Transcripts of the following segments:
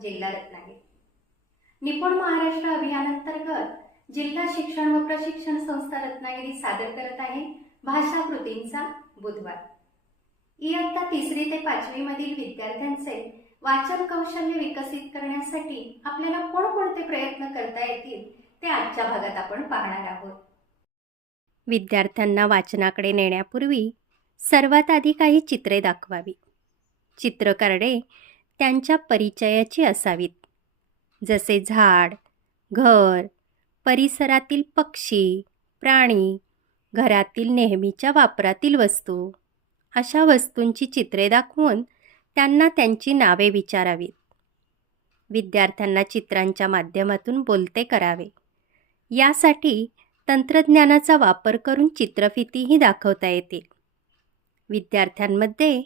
जिल्हा रत्नागिरी. निपुण महाराष्ट्र अभियानांतर्गत जिल्हा शिक्षण व प्रशिक्षण संस्था रत्नागिरी सादर करत आहे भाषा कृतींचा बुधवार इयत्ता तिसरी ते पाचवी मधील विद्यार्थ्यांचे वाचन कौशल्य विकसित करण्यासाठी आपल्याला कोणकोणते प्रयत्न करता येतील ते आजच्या भागात आपण पाहणार आहोत. विद्यार्थ्यांना वाचनाकडे नेण्यापूर्वी सर्वात आधी काही चित्रे दाखवावी. चित्रकारणे त्यांच्या परिचयाची असावीत. जसे झाड घर परिसरातील पक्षी प्राणी घरातील नेहमीच्या वापरातील वस्तू अशा वस्तूंची चित्रे दाखवून त्यांना त्यांची नावे विचारावीत. विद्यार्थ्यांना चित्रांच्या माध्यमातून बोलते करावे. यासाठी तंत्रज्ञानाचा वापर करून चित्रफितीही दाखवता येतील. विद्यार्थ्यांमध्ये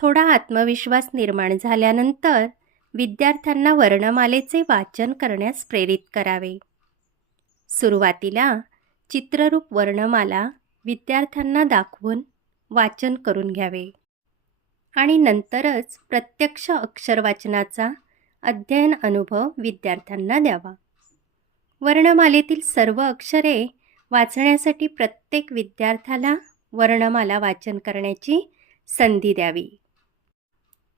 थोडा आत्मविश्वास निर्माण झाल्यानंतर विद्यार्थ्यांना वर्णमालेचे वाचन करण्यास प्रेरित करावे. सुरुवातीला चित्ररूप वर्णमाला विद्यार्थ्यांना दाखवून वाचन करून घ्यावे. आणि नंतरच प्रत्यक्ष अक्षर वाचनाचा अध्ययन अनुभव विद्यार्थ्यांना द्यावा. वर्णमालेतील सर्व अक्षरे वाचण्यासाठी प्रत्येक विद्यार्थ्याला वर्णमाला वाचन करण्याची संधी द्यावी.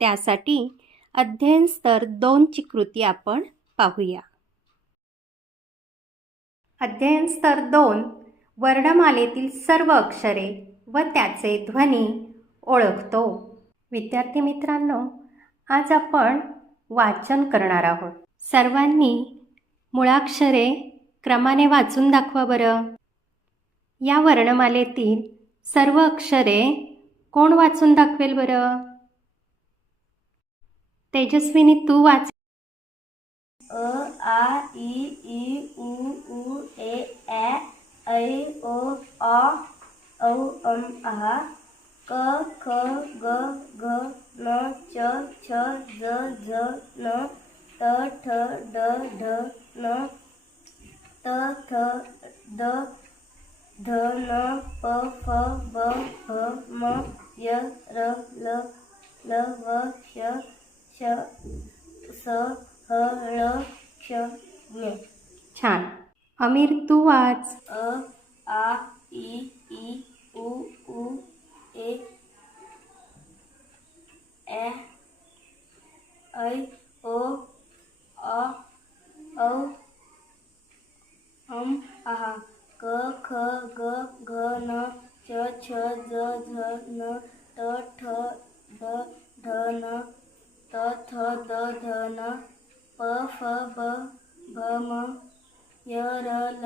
त्यासाठी अध्ययन स्तर दोनची कृती आपण पाहूया. अध्ययन स्तर दोन वर्णमालेतील सर्व अक्षरे व त्याचे ध्वनी ओळखतो. विद्यार्थी मित्रांनो आज आपण वाचन करणार आहोत. सर्वांनी मुळाक्षरे क्रमाने वाचून दाखवा बरं. या वर्णमालेतील सर्व अक्षरे कोण वाचून दाखवेल बरं? तेजस्विनी तू वाच अ आ इ ई उ ऊ ए ए ऐ ओ अ औ अम आ क ख ग घ न च छ ज झ न त ठ ड ढ न त थ द ध न प फ ब भ म य र ल ल व श ह छान. अमीर तू वाच. अ आ इ ई उ ऊ ए ए ऐ ओ अ औ अम आहा. क ख ग घ न च छ ज झ न त ठ ड ढ न त थ द ध न प फ ब भ म य र ल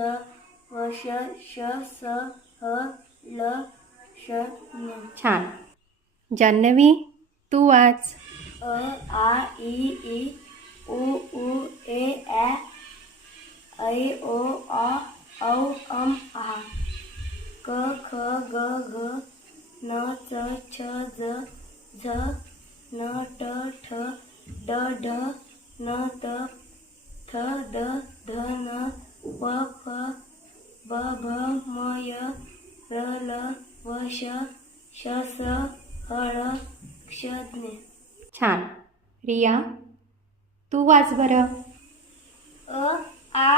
व श श स ह ल श न छान. जान्हवी तू वाच अ आ इ ई उ ऊ ए ए ऐ ओ अ औ अम आ. क ख ग घ न च छ ज झ न ट ठ ड ढ न त थ द ध न प फ ब भ म य र ल व श श स ह ळ क्ष ज्ञ. छान. रिया तू वाच बरं. अ आ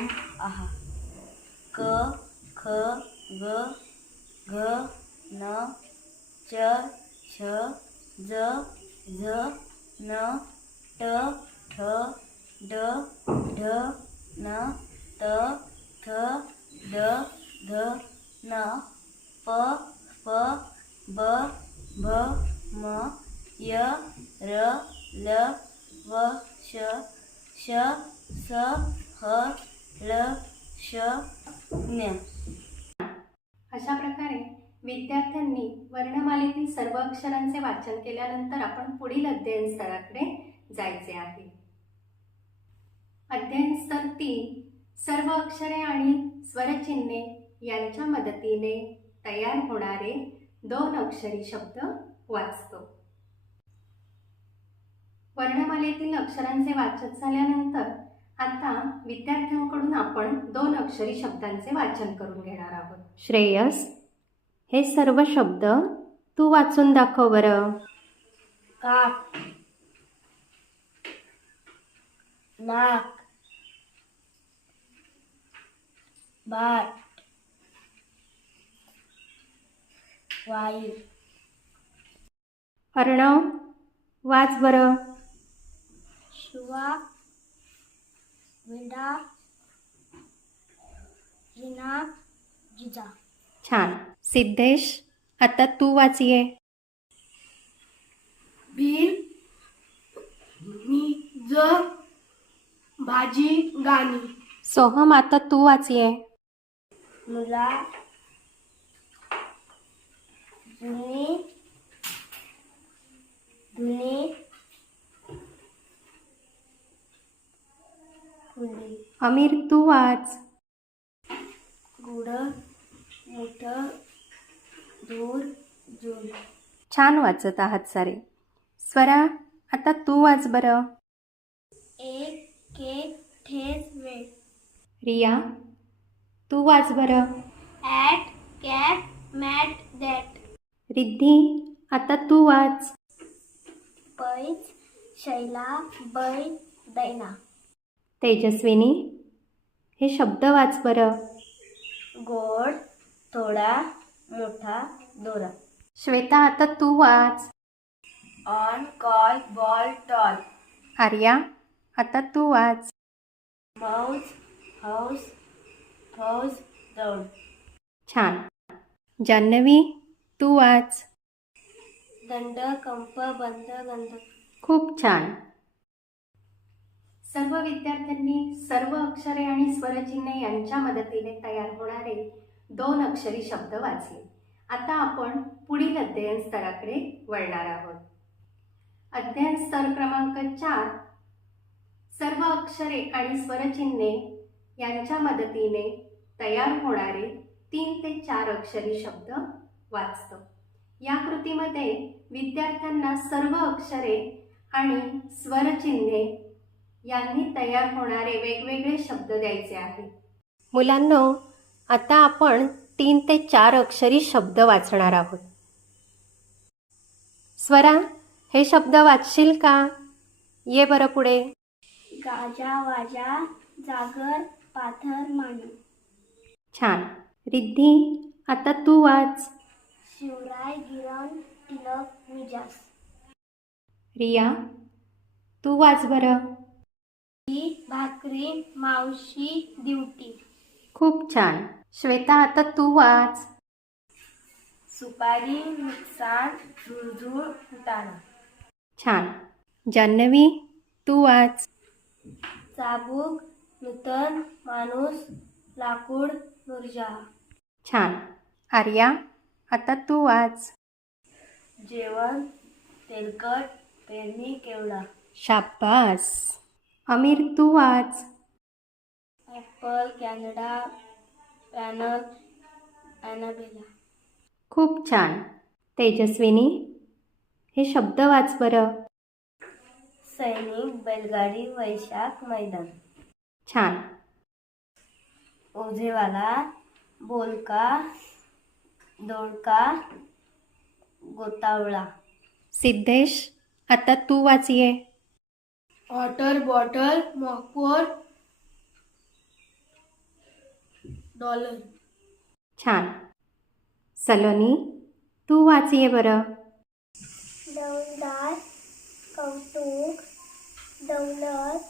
आणि आहा क ख ग घ न च छ ज झ न ट ठ ड ढ न त थ ड ध न प प ब भ म य र ल व श श स ह ल श अशा प्रकारे विद्यार्थ्यांनी वर्णमालेतील सर्व अक्षरांचे वाचन केल्यानंतर आपण पुढील अध्ययन स्थळाकडे जायचे आहे. अध्ययन स्तर तीन सर्व अक्षरे आणि स्वरचिन्हे यांच्या मदतीने तयार होणारे दोन अक्षरी शब्द वाचतो. वर्णमालेतील अक्षरांचे वाचन झाल्यानंतर आता विद्यार्थ्यांकडून आपण दोन अक्षरी शब्दांचे वाचन करून घेणार आहोत. श्रेयस हे सर्व शब्द तू वाचून दाखव बरं. काट नाक बाट वाई अर्णव वाच बरं. शुवा विडा जिना जिजा. छान. सिद्धेश आता तू वाचिये. ज भाजी गाणी. सोहम आता तू वाचिये. मुला जुनी धुनी फुली अमीर तू वाच. गुड मोठ दूर जून छान वाचत आहात सारे. स्वरा आता तू वाच बरं. एक केक ठेस वेळ. रिया तू वाच बरं. At cat mat that. Riddhi आता तू वाच. पैज शैला बै दैना. तेजस्विनी हे शब्द वाच बरं. गोड थोडा मोठा दोरा. श्वेता आता तू वाच. On call ball tall. Arya आता तू वाच. माऊस हाऊस फौज दौड छान. जान्हवी तू वाच. दंड कंप बंद गंध. खूप छान. सर्व विद्यार्थ्यांनी सर्व अक्षरे आणि स्वरचिन्हे यांच्या मदतीने तयार होणारे दोन अक्षरी शब्द वाचले. आता आपण पुढील अध्ययन स्तराकडे वळणार आहोत. अध्ययन स्तर क्रमांक चार सर्व अक्षरे आणि स्वरचिन्हे यांच्या मदतीने तयार होणारे तीन ते चार अक्षरी शब्द वाचतो. या कृतीमध्ये विद्यार्थ्यांना सर्व अक्षरे आणि स्वरचिन्हे यांनी तयार होणारे वेगवेगळे शब्द द्यायचे आहेत. मुलांनो आता आपण तीन ते चार अक्षरी शब्द वाचणार आहोत. स्वरा हे शब्द वाचशील का? ये बरं पुढे. गाजा वाजा जागर पाथर मांडू छान. रिद्धी आता तू वाच. शिवराय गिरण टिलक मिजास रिया तू वाच बरं. भाकरी मावशी दिवटी. खूप छान. श्वेता आता तू वाच. सुपारी नुकसान झुळझुळ फुटाणा छान. जान्हवी तू वाच. चाबूक नूतन माणूस लाकूड नुरजा. छान. आर्या आता तू वाच. जेवण तेलकट पेरणी केवडा. शाबास. अमीर तू वाच. ॲपल कॅनडा पॅनल ॲनाबेला खूप छान. तेजस्विनी हे शब्द वाच बरं. सैनिक बैलगाडी वैशाख मैदान. छान. ओझेवाला बोलका दोडका गोतावळा. सिद्धेश आता तू वाच ये. वॉटर बॉटल मॉकपोर डॉलर छान. सलोनी तू वाच ये बरं. डौलदार दौलत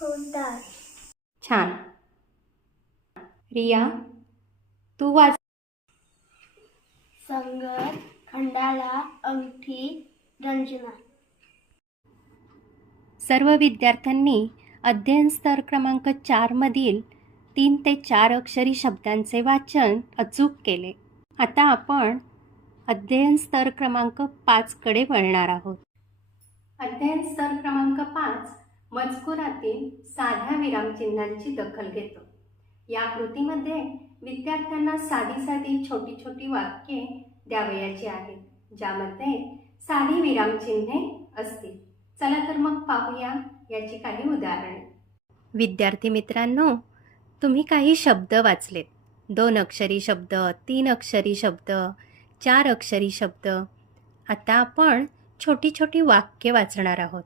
फौजदार छान. रिया तू वाच. संगत खंडाला अंगठी रंजना. सर्व विद्यार्थ्यांनी अध्ययन स्तर क्रमांक चारमधील तीन ते चार अक्षरी शब्दांचे वाचन अचूक केले. आता आपण अध्ययन स्तर क्रमांक पाचकडे वळणार आहोत. अध्ययन स्तर क्रमांक पाच मजकुरातील साध्या विरामचिन्हांची दखल घेतो. या कृतीमध्ये विद्यार्थ्यांना साधी साधी छोटी छोटी वाक्ये द्यावयाची आहेत ज्यामध्ये साधी विरामचिन्हे असतील. चला तर मग पाहूया याची काही उदाहरणे. विद्यार्थी मित्रांनो तुम्ही काही शब्द वाचलेत. दोन अक्षरी शब्द तीन अक्षरी शब्द चार अक्षरी शब्द. आता आपण छोटी छोटी वाक्य वाचणार आहोत.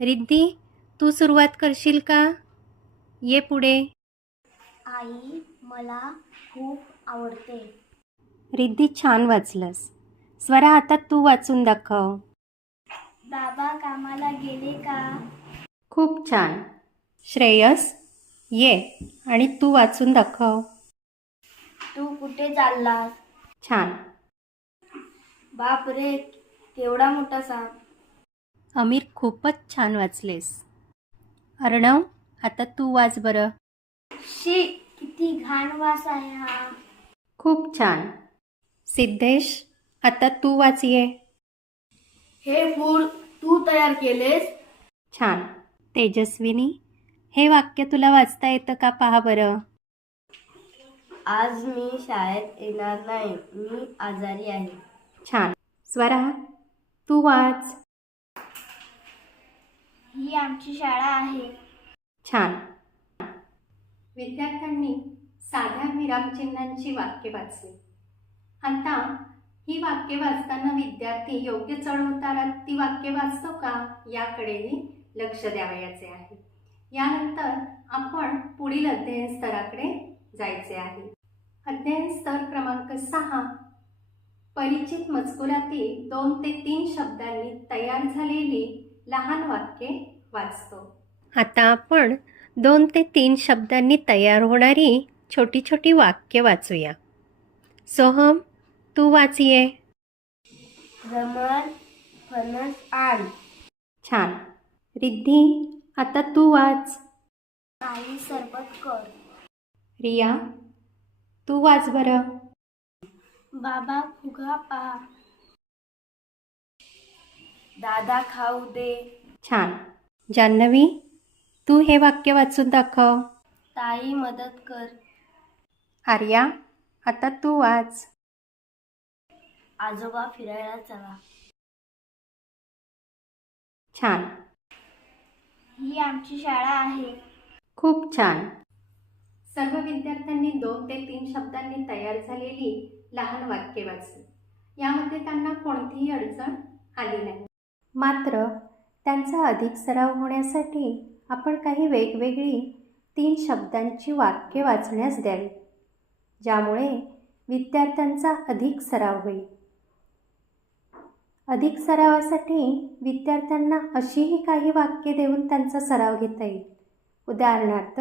रिद्धी तू सुरुवात करशील का? ये पुढे. आई मला खूप आवडते. रिद्धी छान वाचलंस. स्वरा आता तू वाचून दाखव. बाबा कामाला गेले का? खूप छान. श्रेयस ये आणि तू वाचून दाखव. तू कुठे चाललास? छान. बाप रे केवढा मोठा साप. अमीर खूपच छान वाचलेस. अर्णव आता तू वाच बरं. शी किती घाण वास आहे हा. खूप छान. सिद्धेश आता तू वाच ये. हे फूल तू तयार केलेस? छान. तेजस्विनी हे वाक्य तुला वाचता येतं का पहा बरं. आज मी शाळेत येणार नाही. मी आजारी आहे. छान. स्वरा तू वाच. ही आमची शाळा आहे. छान. विद्यार्थ्यांनी साध्या विरामचिन्हांची वाक्य वाचली. आता ही वाक्य वाचताना विद्यार्थी योग्य चढ उतारात ती वाक्य वाचतो का याकडेही लक्ष द्यावयाचे आहे. यानंतर आपण पुढील अध्ययन स्तराकडे जायचे आहे. अध्ययन स्तर क्रमांक सहा. परिचित मजकुरातील दोन ते तीन शब्दांनी तयार झालेली लहान वाक्ये वाचतो. आता आपण दोन ते तीन शब्दांनी तयार होणारी छोटी छोटी वाक्य वाचूया. सोहम तू वाचिये. रमण फणस आण. छान. रिद्धी आता तू वाच. आई सरबत कर. रिया तू वाच बरं. बाबा फुगा पहा दादा खाऊ दे. छान. जान्हवी तू हे वाक्य वाचून दाखव. ताई मदत कर. आर्या आता तू वाच. आजोबा फिरायला चला. छान. ही आमची शाळा आहे. खूप छान. सर्व विद्यार्थ्यांनी दोन ते तीन शब्दांनी तयार झालेली लहान वाक्ये वाचली. यामध्ये त्यांना कोणतीही अडचण आली नाही. मात्र त्यांचा अधिक सराव होण्यासाठी आपण काही वेगवेगळी तीन शब्दांची वाक्य वाचण्यास द्यावी ज्यामुळे विद्यार्थ्यांचा अधिक सराव होईल. अधिक सरावासाठी विद्यार्थ्यांना अशीही काही वाक्ये देऊन त्यांचा सराव घेता येईल. उदाहरणार्थ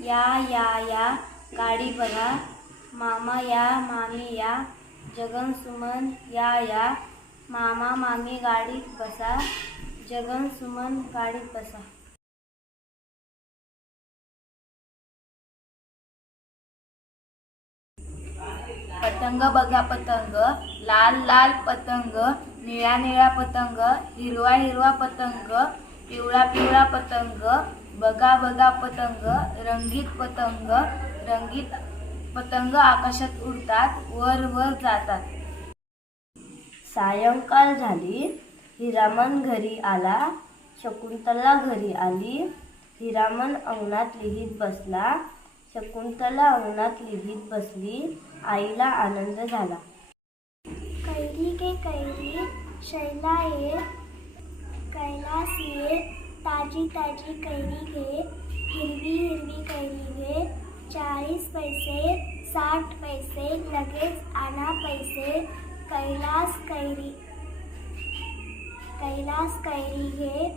या या या गाडी बघा. मामा या मामी या. जगन सुमन या या. मामा मामी गाडीत बसा. जगन सुमन गाडीत बसा. पतंग बघा पतंग. लाल लाल पतंग. निळा निळा पतंग. हिरवा हिरवा पतंग. पिवळा पिवळा पतंग. बघा बघा पतंग. रंगीत पतंग. रंगीत पतंग आकाशात उडतात वर वर जातात. सायंकाळ झाली. हिरामन घरी आला. शकुंतला घरी आली. हिरामन अंगणात लिहित बसला. शकुंतला अंगणात लिहित बसली. आईला आनंद झाला. कैरी के कैरी शैला ये कैलास ये ताजी ताजी कैरी घे हिरवी हिरवी कैरी घे चाळीस पैसे साठ पैसे लगेच आणा पैसे कैलास कैरी. कैलास कैरी घे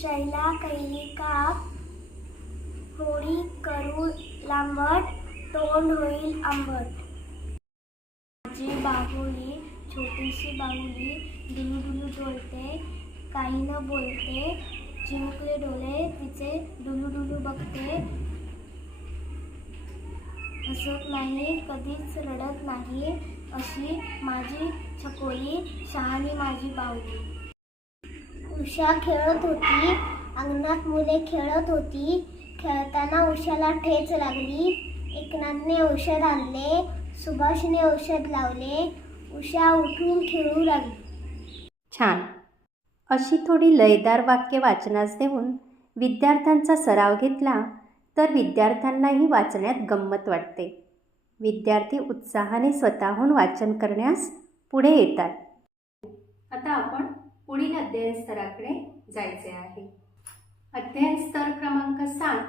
शैला कैरी काप होळी करू लांबट तोंड होईल आंबट. माझी बाहुली छोटीशी बाहुली डुलू डुलू जोडते काही न बोलते चिमुकले डोळे तिचे डुलू डुलू बघते. हसत नाही कधीच रडत नाही अशी माझी छकोली शहाणी माझी बाहुली. उषा खेळत होती अंगणात मुले खेळत होती. खेळताना उषाला ठेच लागली. एकनाथने औषध आणले. सुभाषने औषध लावले. उषा उठून खेळू लागली. छान. अशी थोडी लयदार वाक्य वाचनास देऊन विद्यार्थ्यांचा सराव घेतला तर विद्यार्थ्यांनाही वाचण्यात गंमत वाटते. विद्यार्थी उत्साहाने स्वतःहून वाचन करण्यास पुढे येतात. आता आपण पुढील अध्ययन स्तराकडे जायचे आहे. अध्ययन स्तर क्रमांक सात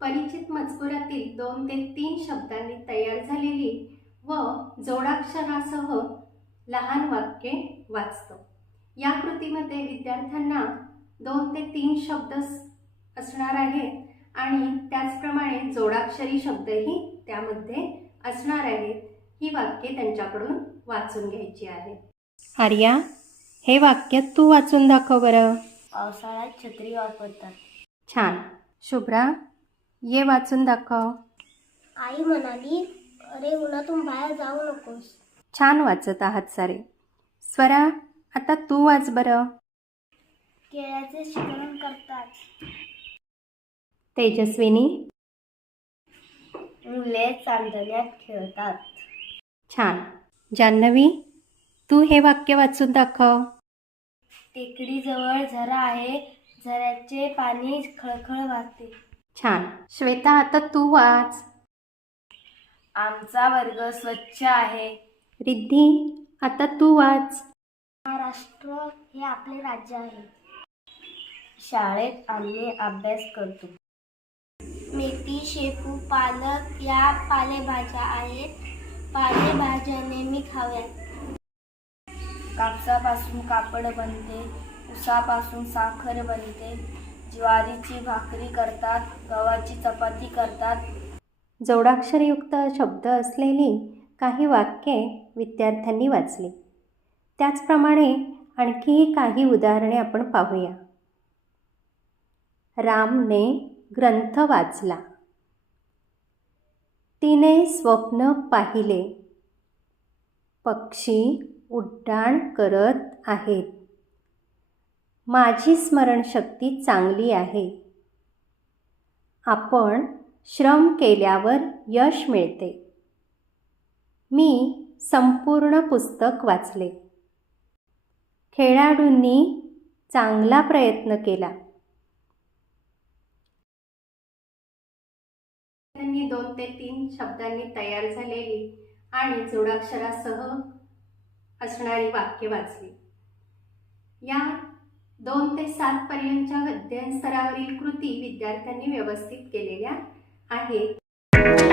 परिचित मजकुरातील दोन ते तीन शब्दांनी तयार झालेली व जोडाक्षरासह लहान वाक्ये वाचतो. या कृतीमध्ये विद्यार्थ्यांना दोन ते तीन शब्द असणार आहेत आणि त्याचप्रमाणे जोडाक्षरी शब्दही त्यामध्ये असणार आहेत. ही वाक्ये त्यांच्याकडून वाचून घ्यायची आहेत आर्या हे वाक्य तू वाचून दाखव बरं. पावसाळ्यात छत्री वापरतात. छान. शुभ्रा ये वाचून दाखव. आई म्हणाली अरे उन्हातून बाहेर जाऊ नकोस. छान वाचत आहात सारे. स्वरा आता तू वाच बरं. केळ्याचे शिकरण करतात. तेजस्विनी. मुले चांदण्यात खेळतात. छान. जान्हवी तू हे वाक्य वाचून दाखव. टेकडीजवळ झरा आहे झऱ्याचे पाणी खळखळ वाहते. छान. श्वेता आता तू वाच. आमचा वर्ग स्वच्छ आहे. रिद्धी आता तू वाच. महाराष्ट्र हे आपले राज्य आहे. शाळेत आम्ही अभ्यास करतो. मेथी शेपू पालक या पालेभाज्या आहेत. पालेभाज्या नेहमी खाव्यात. कापसापासून कापड बनते उसापासून साखर बनते. ज्वारीची भाकरी करतात गव्हाची चपाती करतात. जोडाक्षरयुक्त शब्द असलेली काही वाक्ये विद्यार्थ्यांनी वाचली. त्याचप्रमाणे आणखीही काही उदाहरणे आपण पाहूया. रामने ग्रंथ वाचला. तिने स्वप्न पाहिले. पक्षी उड्डाण करत आहेत. माझी स्मरणशक्ती चांगली आहे. आपण श्रम केल्यावर यश मिळते. मी संपूर्ण पुस्तक वाचले. खेळाडूंनी चांगला प्रयत्न केला. त्यांनी दोन ते तीन शब्दांनी तयार झालेली आणि जोडाक्षरासह असणारी वाक्य वाचली. या दोन ते सातपर्यंतच्या अध्ययन स्तरावरील कृती विद्यार्थ्यांनी व्यवस्थित केलेल्या आहे.